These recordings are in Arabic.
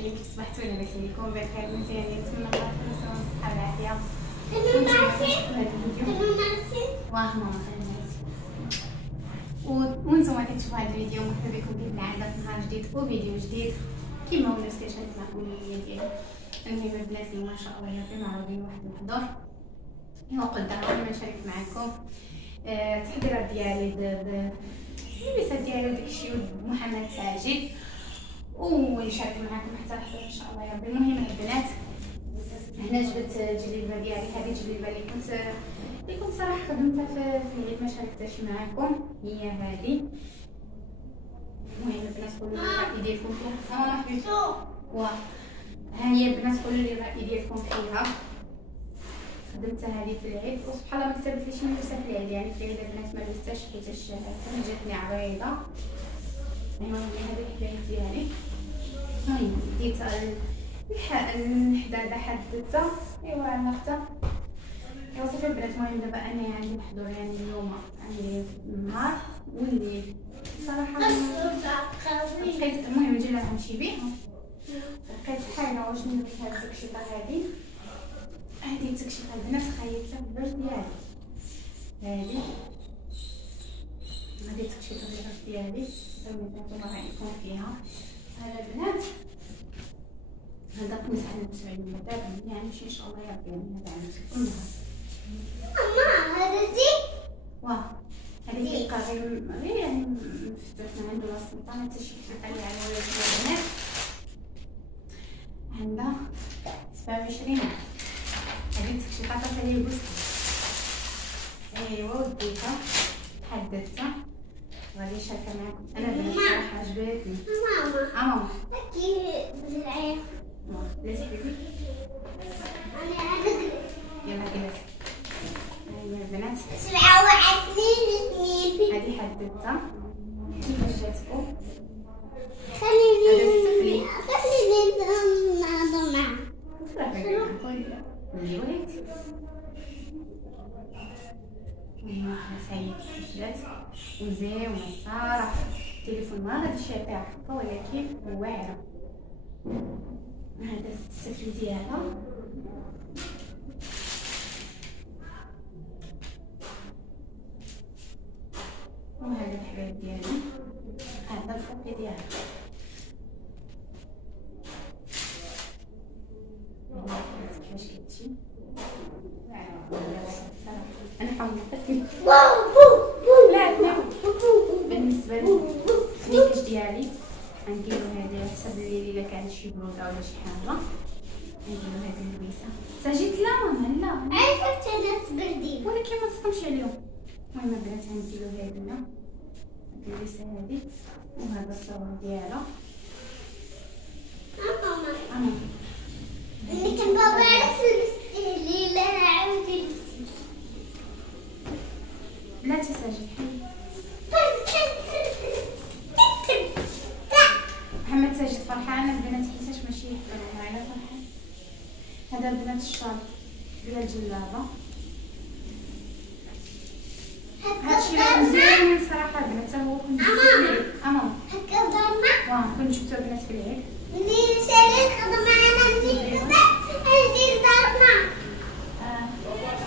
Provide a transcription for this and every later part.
ديالي كيف صبحتوا؟ لاباس عليكم؟ بخير مزيانين؟ نتمنى الله يكون بالصحه والعافيه. واه ماما وانتم كتشوفوا هذا الفيديو. مرحبا بكم بإذن الله في نهار جديد وفيديو جديد كما ولات كنشارك معكم اليوم ديالي. المهم البنات اليوم ما شاء الله يا ربي معروضين واحد الحضور ايوا قدام غادي نشارك معكم التحضيرات ديالي اللبسات ديالي وداكشي محمد ساجد ونشارك معكم حتى الحضور ان شاء الله يا ربي. المهم البنات هنا جبت جليبه ديالي، هذه الجليبه اللي كنت صراحه خدمتها في العيد ما شاركتهاش معكم، هي هذه. المهم البنات قولوا لي الراي ديالكم فيها. ماما حبيبتي واه ها هي البنات، قولوا لي الراي ديالكم فيها. خدمتها هذه في العيد وسبحان الله ما كتبتليش نلبسها في العيد، يعني في العيد البنات ما لبستهاش حيتاش جاتني عريضه. المهم هذه الحكايه ديالي. المهم ديت الحداده حددتها ايوا عرفتها ايوا صافي البنات. المهم دابا انا عندي محضور يعني اليوم عندي النهار والليل صراحه بقيت. المهم نجي لها نمشي بيها، بقيت حايره واش ندير هاد التكشيطه هذه التكشيطه البنات خيطتها في البرد ديالي. هذه التكشيطه في البرد ديالي نتوما رايكم فيها. هذا البنات هذا قميص على 90 دابا يعني ماشي ان شاء الله يا ربي، يعني هذا عندي كل نهار. ماما هذا زي واه هذه كيبقى غير يعني مفتوح ما عنده لا سلطه حتى شي حاجه على ولاد البنات. عندها 27 هذه التكشيطات اللي لبستها ايوا وديتها حددتها غادي نشاركها معكم. انا بنات صراحه عجبتني. ماما كي بالعين بلاتي حبيبي انا عندك يلا جلس. هاي البنات 27 سنين هذه حددتها كيفاش جاتكم. خليني نهضر معاه اللي وليت سعيد جات وزين وصراحه التليفون ما غاديش يعطيها حقه ولكن واعره. هذا السفل ديالها وهذا الحباب ديالي، هذا الفوقي ديالها كيفاش كتجي انا حملتك لا بالنسبه للمكياج ديالي غنديرو هذا على حسب الليل الا كانت شي بروده ولا شي حاجه نديرو هذه اللبسه. ساجيت لا ماما لا عرفت انا تبردين ولكن ما تصطمش عليهم. المهم البنات غنديرو هذه اللبسه هذه وهذا الصور ديالها. ماما اللي كان بابا يرسل لي لا عاودي لا تساجد محمد ساجد فرحانه البنات حيتاش ماشي على فرحان. هذا البنات الشال ديال الجلابه هادشي راه مزيان صراحه البنات. هو كنت ماما هكا ضرنا واه كنت جبتو البنات في العيد اللي سالي خدم معنا مني ندير ضرنا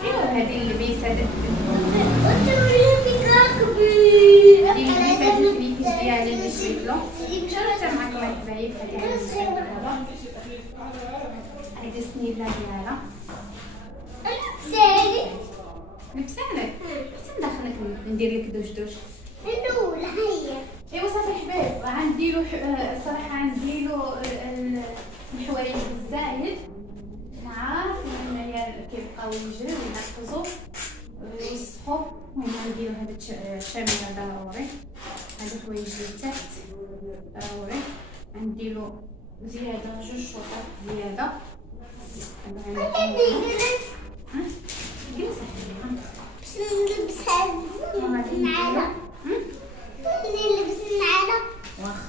ايوا هذه اللبسه هذا ديالي اللي شريتلو شريتها معكم الحبايب. هذه السنيله ديالها لبسانك حتى ندخلك ندير لك دوش الاولى هي ايوا صافي حبايب. غنديرو صراحه غنديرو الحوايج بالزايد مع هنايا كيبقاو يجريو وينقصوا ويسخوا. المهم نديرو هذا الشامله ضروري، هاد الحوايج اللي تحت ضروري نديرو زياده 2 شوطات زياده. جلس باش نلبس هذا نلبس النعاله واخا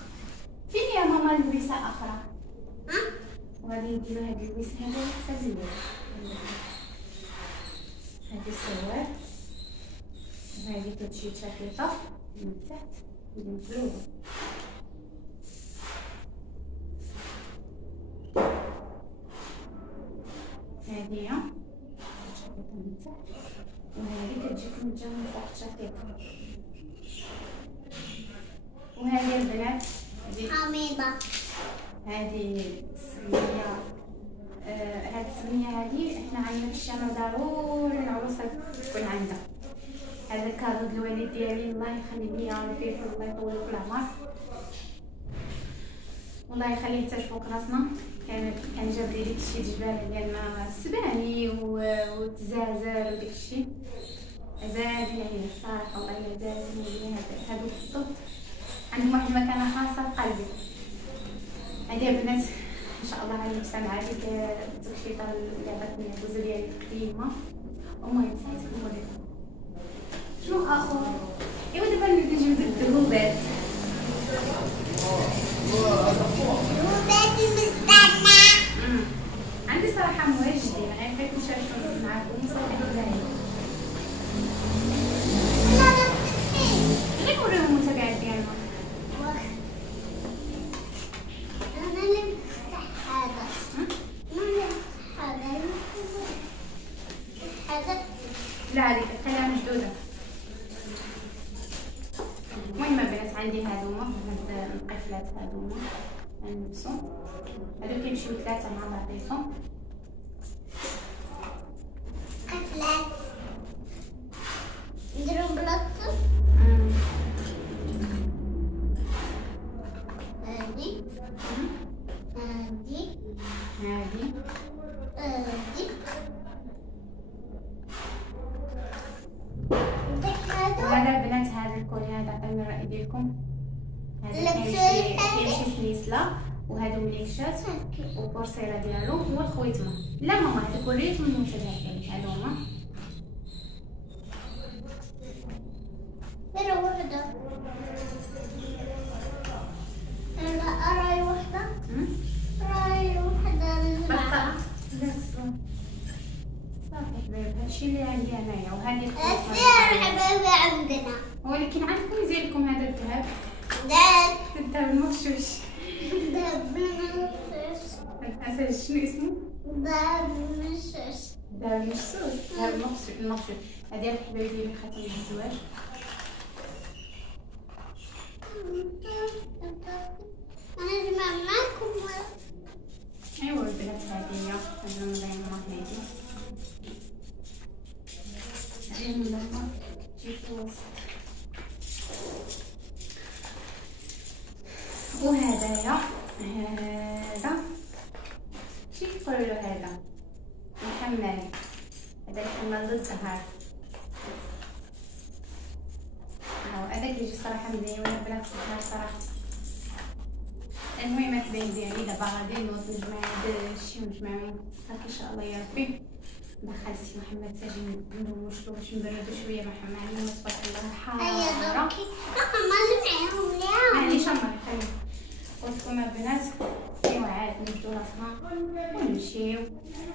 فين يا ماما لبسه اخرى وغادي نديرو هاد اللبسه هذا حسب هادي السواد وهادي كتجي تشاكيطه من تحت اللي مقلوبه. هادي شقيطه من تحت، وهذه كتجيك من جهه من فوق شقيطه. وهذه البنات حميضه. هذه السميه، هاد السميه هادي احنا عندنا في الشام ضروري العروسه تكون عندها. هذا كادو د الوالد ديالي، الله يخلي ليا وليه الله يطول في العمر، والله يخليه حتى فوق راسنا. كان جاب لي داكشي الجبال ديالنا السباني والتزازر وداكشي، عزاز عليا الصراحه، والله الا عزاز عليا. هادو بالضبط عندهم واحد المكانه خاصه في قلبي. هادي البنات ان شاء الله غادي نسمع هذيك التخشيطه اللي عطاتني الجوزه ديالي القديمه. المهم نسيت نقول لكم شنو اخر. ايوا دابا نجيب الذهوبات. عندي صراحه مواجدين غير نشارك معاكم صراحه زاهيه. غير نوريهم المتابعات ديالنا. لا هذيك خليها مشدوده. المهم البنات عندي هادوما هاد القفلات هادوما غنلبسو، هادو كيمشيو 3 مع بعضيهم. قفلات نديرو بلاصه. هادي هادي هادي هادي وهذا البنات هذا الكولي هذا عطيني الرأي ديالكم. هذا كيمشي سليسله، وهادو مليشات وبورسيله ديالو هو الخويتمه. لا ماما هذا كوريت من المنتجات ديالي هادو هما. غير وحده لا راي وحده راي وحده بقى صافي حبايب هادشي اللي عندي انايا. وهذه السعر حبايبي عندنا، ولكن عندكم يزيد لكم هذا الذهب، الذهب المغشوش، الذهب المغشوش. الاساس شنو اسمه؟ الذهب المغشوش. الذهب المغشوش، الذهب المغشوش. هذه الحبايب ديالي خاتم الزواج. انا نجمع معاكم. ايوا البنات هادي هذا مضيمه هادي مضيمه جيت وسط. وهذايا هذا شي كيقولوا له هذا الحمال، هذا الحمال ضد الزهر. هذا كيجي صراحه مزيان بالعكس الزهر صراحه. المهم الحبايب ديالي دابا غادي نوصل نجمع هادشي ونجمع صافي ان شاء الله يا ربي. دخل سي محمد تاجي نوشلو باش نبردو شويه مع اليوم تبارك الله حاره. ما نجمعهم اليوم معليش امري خلي قلت لكم البنات ايوا عاد نبدو راسنا ونمشيو،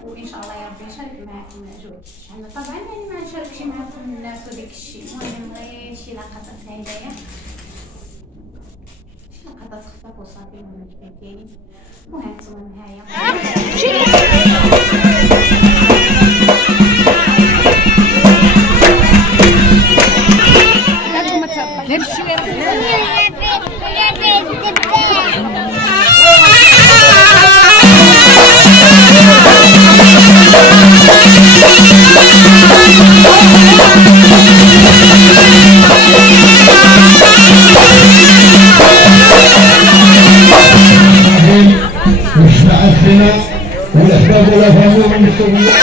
وان شاء الله يا ربي نشارك معاكم الجهد شحال طبعا يعني ما نشاركش معاكم الناس وداك الشيء. المهم غير شي لقطات هدايا، شي لقطات خفاف وصافي من البيت ديالي. وهانتوما النهايه والأحباب ولا فهموا من السوريين.